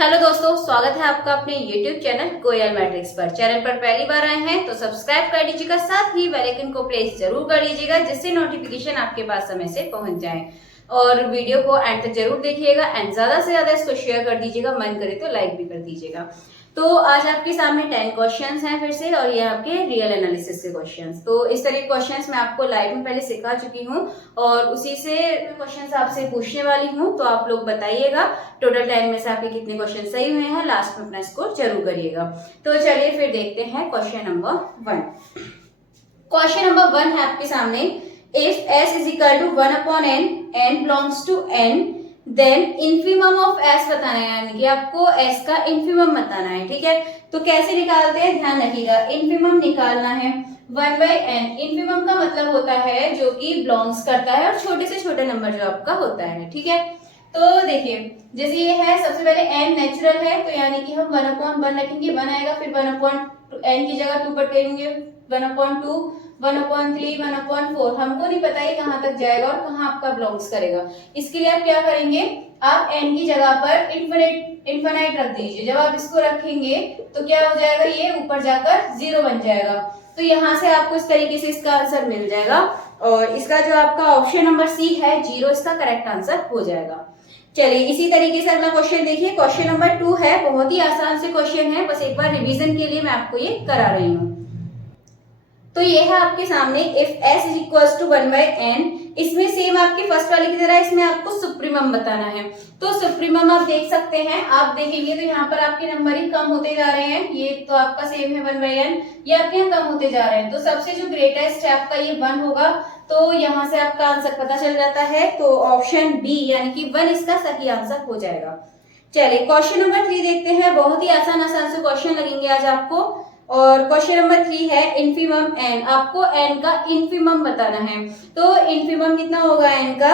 Hello दोस्तों, स्वागत है आपका अपने YouTube चैनल कोयल मैट्रिक्स पर। चैनल पर पहली बार आए हैं तो सब्सक्राइब कर लीजिएगा, साथ ही बेल आइकन को प्रेस जरूर कर लीजिएगा जिससे नोटिफिकेशन आपके पास समय से पहुंच जाए। और वीडियो को एंड तक जरूर देखिएगा एंड ज्यादा से ज्यादा इसको शेयर कर दीजिएगा, मन करे तो लाइक भी कर दीजिएगा। तो आज आपके सामने 10 क्वेश्चंस हैं फिर से, और ये आपके रियल एनालिसिस के क्वेश्चंस। तो इस तरह के क्वेश्चंस मैं आपको लाइव में पहले सिखा चुकी हूँ और उसी से क्वेश्चंस आपसे पूछने वाली हूँ। तो आप लोग बताइएगा टोटल टाइम में से आपके कितने क्वेश्चन सही हुए हैं, लास्ट में अपना स्कोर जरूर करिएगा। तो चलिए फिर देखते हैं क्वेश्चन नंबर 1। क्वेश्चन नंबर 1 है आपके सामने, if s is equal to 1/n, n belongs to n, then infimum of s बताना है, यानी कि आपको s का इन्फीमम बताना है। ठीक है, तो कैसे निकालते हैं ध्यान रखिएगा। इन्फीमम निकालना है 1/n। इन्फीमम का मतलब होता है जो कि बिलोंग्स करता है और छोटे से छोटे नंबर जो आपका होता है। ठीक है, तो देखिए जैसे ये है, सबसे पहले n नेचुरल है तो यानी कि हम 1/1 रखेंगे, 1 आएगा, फिर 1/n की जगह 2 पर करेंगे, 1/2, 1/3, 1/4। हमको नहीं पता ये कहाँ तक जाएगा और कहाँ आपका बिलोंग्स करेगा। इसके लिए आप क्या करेंगे, आप n की जगह पर इन्फिनाइट रख दीजिए। जब आप इसको रखेंगे तो क्या हो जाएगा, ये ऊपर जाकर 0 बन जाएगा। तो यहाँ से आपको इस तरीके से इसका आंसर मिल जाएगा और इसका जो आपका ऑप्शन नंबर सी है 0, इसका करेक्ट आंसर हो जाएगा। चलिए इसी तरीके से अगला क्वेश्चन देखिए। क्वेश्चन नंबर 2 है, बहुत ही आसान से क्वेश्चन है, बस एक बार रिवीजन के लिए मैं आपको ये करा रही हूँ। तो ये है आपके सामने, if s is equals to 1/n, इसमें सेम आपके फर्स्ट वाले की तरह इसमें आपको सुप्रीमम बताना है। तो सुप्रीमम आप देख सकते हैं, आप देखेंगे तो यहाँ पर आपके नंबर ही कम होते जा रहे हैं। ये तो आपका सेम है 1/n, ये आपके यहाँ कम होते जा रहे हैं। तो सबसे जो ग्रेटेस्ट है आपका ये 1 होगा, तो यहाँ से आपका आंसर पता चल जाता है। तो ऑप्शन बी यानी कि 1 इसका सही आंसर हो जाएगा। चलिए क्वेश्चन नंबर 3 देखते हैं। बहुत ही आसान आसान से क्वेश्चन लगेंगे आज आपको। और क्वेश्चन नंबर 3 है इन्फीमम n, आपको n का इन्फीमम बताना है। तो इन्फीमम कितना होगा n का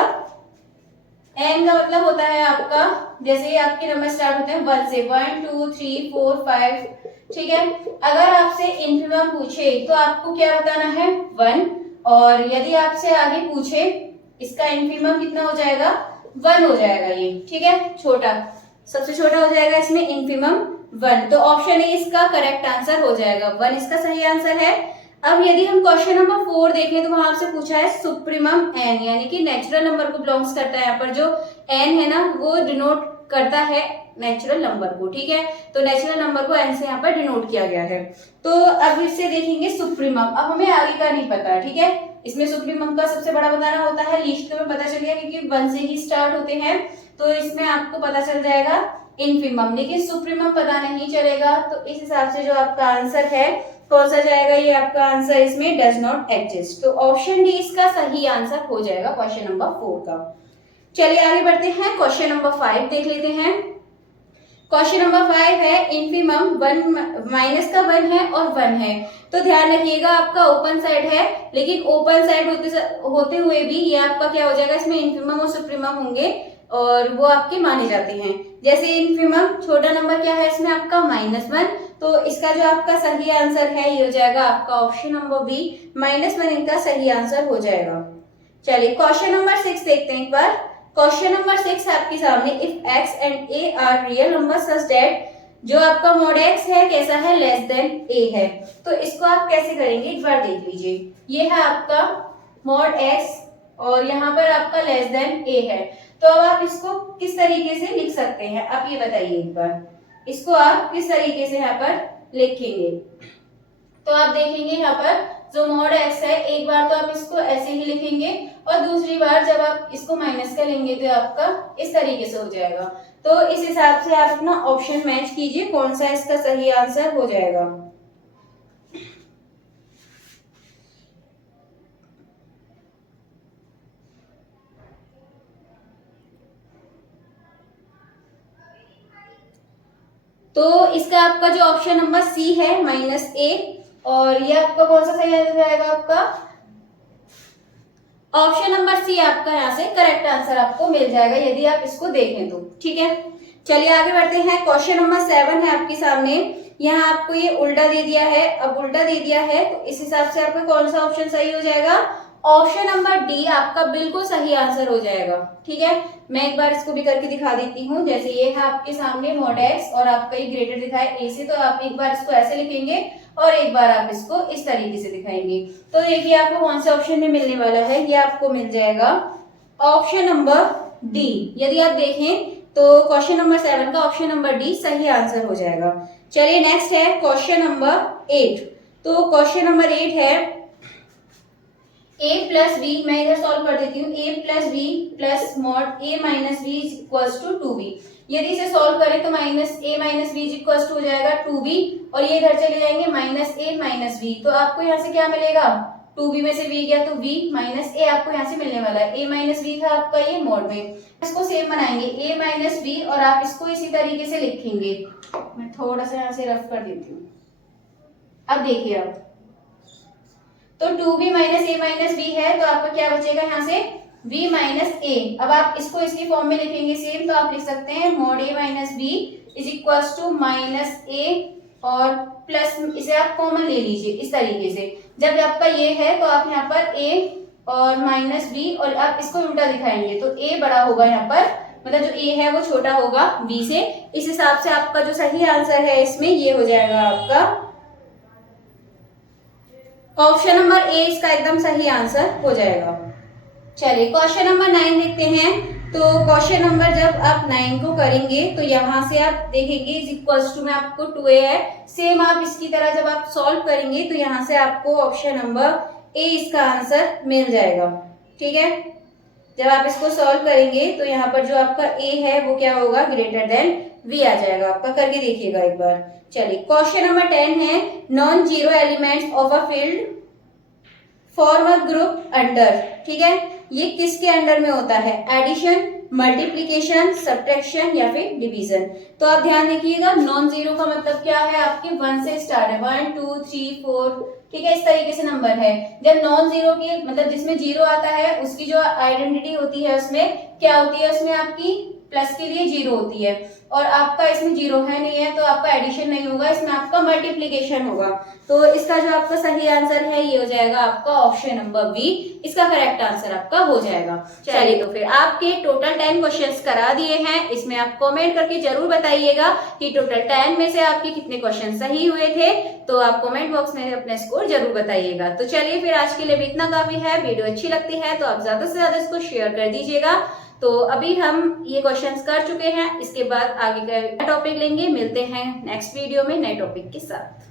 मतलब होता है आपका, जैसे आपके नंबर स्टार्ट होते हैं 1 से, 1 2 3 4 5। ठीक है, अगर आपसे इन्फीमम पूछे तो आपको क्या बताना है 1, और यदि आपसे आगे पूछे इसका इन्फीमम कितना हो जाएगा 1 हो जाएगा ये। ठीक है, छोटा सबसे छोटा हो जाएगा इसमें इन्फीमम 1। तो ऑप्शन ए इसका करेक्ट आंसर हो जाएगा, 1 इसका सही आंसर है। अब यदि हम क्वेश्चन नंबर 4 देखें तो वहां आपसे पूछा है सुप्रीमम n, यानी कि नेचुरल नंबर को बिलोंग्स करता है। यहाँ पर जो n है ना वो डिनोट करता है नेचुरल नंबर को। ठीक है, तो नेचुरल नंबर को n से यहाँ पर डिनोट किया गया है। तो अब इससे देखेंगे सुप्रीमम। अब हमें आगे का नहीं पता। ठीक है, इसमें सुप्रीमम का सबसे बड़ा बताना होता है, लीस्ट का पता चल गया क्योंकि 1 से ही स्टार्ट होते हैं। तो इसमें आपको पता चल जाएगा इन्फीमम, लेकिन सुप्रीमम पता नहीं चलेगा। तो इस हिसाब से जो आपका आंसर है कौन सा जाएगा, ये आपका आंसर इसमें डज नॉट एग्जिस्ट। तो ऑप्शन डी इसका सही आंसर हो जाएगा क्वेश्चन नंबर 4 का। चलिए आगे बढ़ते हैं, क्वेश्चन नंबर 5 देख लेते हैं। क्वेश्चन नंबर 5 है इन्फीमम 1 माइनस का 1 है और 1 है। तो ध्यान रखिएगा आपका ओपन साइड है, लेकिन ओपन साइड होते हुए भी ये आपका क्या हो जाएगा, इसमें इन्फीमम और सुप्रीमम होंगे और वो आपके माने जाते हैं। जैसे इन्फीमम छोटा नंबर क्या है इसमें आपका -1, तो इसका जो आपका सही आंसर है ये हो जाएगा आपका ऑप्शन नंबर बी, -1 इनका सही आंसर हो जाएगा। चलिए क्वेश्चन नंबर 6 देखते हैं एक बार। क्वेश्चन नंबर 6 है आपके सामने, if x and a are real number such that, जो आपका मॉड x है कैसा है, लेस देन a है। तो इसको आप कैसे करेंगे एक बार देख लीजिए। ये है आपका मॉड x और यहाँ पर आपका लेस देन a है। तो अब आप इसको किस तरीके से लिख सकते हैं, आप ये बताइए एक बार, इसको आप किस तरीके से यहाँ पर लिखेंगे। तो आप देखेंगे यहाँ पर जो मॉड x है, एक बार तो आप इसको ऐसे ही लिखेंगे और दूसरी बार जब आप इसको माइनस कर लेंगे तो आपका इस तरीके से हो जाएगा। तो इस हिसाब से आप अपना ऑप्शन मैच कीजिए कौन सा इसका सही आंसर हो जाएगा। तो इसका आपका जो ऑप्शन नंबर सी है -a, और ये आपका कौन सा सही आंसर जाएगा, आपका ऑप्शन नंबर सी आपका यहाँ से करेक्ट आंसर आपको मिल जाएगा यदि आप इसको देखें तो। ठीक है, चलिए आगे बढ़ते हैं। क्वेश्चन नंबर 7 है आपके सामने, यहाँ आपको ये उल्टा दे दिया है। अब उल्टा दे दिया है तो इस हिसाब से आपका कौन सा ऑप्शन सही हो जाएगा, ऑप्शन नंबर डी आपका बिल्कुल सही आंसर हो जाएगा। ठीक है, मैं एक बार इसको भी करके दिखा देती हूँ। जैसे ये है आपके सामने मॉड एक्स और आपका ये ग्रेटर दिखाए ए से, तो आप एक बार इसको ऐसे लिखेंगे और एक बार आप इसको इस तरीके से दिखाएंगे। तो देखिए आपको कौन से ऑप्शन में मिलने वाला है, ये आपको मिल जाएगा ऑप्शन नंबर डी। यदि आप देखें तो क्वेश्चन नंबर 7 का ऑप्शन नंबर डी सही आंसर हो जाएगा। चलिए नेक्स्ट है क्वेश्चन नंबर 8। तो क्वेश्चन नंबर 8 है a प्लस बी, मैं इधर सॉल्व कर देती हूँ। a plus B plus mod a minus B equals to 2b। यदि इसे सॉल्व करें तो minus a minus B equals to हो जाएगा 2b, और ये इधर चले जाएंगे माइनस a माइनस b। तो आपको यहाँ से क्या मिलेगा, 2b में से v गया तो v माइनस a आपको यहाँ से मिलने वाला है। a माइनस b था आपका ये मॉड में, इसको सेम बनाएंगे a माइनस b, और आप इसको इसी तरीके से लिखेंगे। मैं थोड़ा सा यहाँ से रफ कर देती हूँ। अब देखिए आप, तो 2b minus a minus b है, तो आपका क्या बचेगा यहाँ से v माइनस a। अब आप इसको इसके फॉर्म में लिखेंगे सेम, तो आप लिख सकते हैं mod a minus b is equals to minus a और प्लस, इसे आप कॉमन ले लीजिए इस तरीके से। जब आपका ये है तो आप यहाँ पर a और माइनस b, और आप इसको उल्टा दिखाएंगे तो a बड़ा होगा यहाँ पर, मतलब जो a है वो छोटा होगा b से। इस हिसाब से आपका जो सही आंसर है इसमें ये हो जाएगा आपका ऑप्शन नंबर ए, इसका एकदम सही आंसर हो जाएगा। चलिए क्वेश्चन नंबर 9 देखते हैं। तो क्वेश्चन नंबर जब आप 9 को करेंगे तो यहाँ से आप देखेंगे इज इक्वल्स टू में आपको 2a है। सेम आप इसकी तरह जब आप सॉल्व करेंगे तो यहाँ से आपको ऑप्शन नंबर ए इसका आंसर मिल जाएगा। ठीक है, जब आप इसको सॉल्व करेंगे तो यहाँ पर जो आपका a है वो क्या होगा, ग्रेटर देन v आ जाएगा आपका। करके देखिएगा एक बार। चलिए क्वेश्चन नंबर 10 है non zero elements of a field form a group under. ठीक है, ये किसके अंडर में होता है, एडिशन, मल्टीप्लीकेशन, सब्ट्रैक्शन या फिर डिवीजन। तो आप ध्यान रखिएगा, नॉन जीरो का मतलब क्या है, आपके 1 से स्टार्ट है, 1 2 3 4, ठीक है, इस तरीके से नंबर है। जब नॉन जीरो की मतलब जिसमें जीरो आता है उसकी जो आइडेंटिटी होती है उसमें क्या होती है, उसमें आपकी प्लस के लिए जीरो होती है, और आपका इसमें जीरो है नहीं है तो आपका एडिशन नहीं होगा, इसमें आपका मल्टीप्लीकेशन होगा। तो इसका जो आपका सही आंसर है ये हो जाएगा आपका ऑप्शन नंबर बी, इसका करेक्ट आंसर आपका हो जाएगा। चलिए तो फिर आपके टोटल 10 क्वेश्चंस करा दिए हैं। इसमें आप कमेंट करके जरूर बताइएगा कि टोटल 10 में से आपके कितने क्वेश्चन सही हुए थे। तो आप कमेंट बॉक्स में अपना स्कोर जरूर बताइएगा। तो चलिए फिर आज के लिए भी इतना काफी है। वीडियो अच्छी लगती है तो आप ज्यादा से ज्यादा इसको शेयर कर दीजिएगा। तो अभी हम ये क्वेश्चंस कर चुके हैं, इसके बाद आगे का टॉपिक लेंगे। मिलते हैं नेक्स्ट वीडियो में नए टॉपिक के साथ।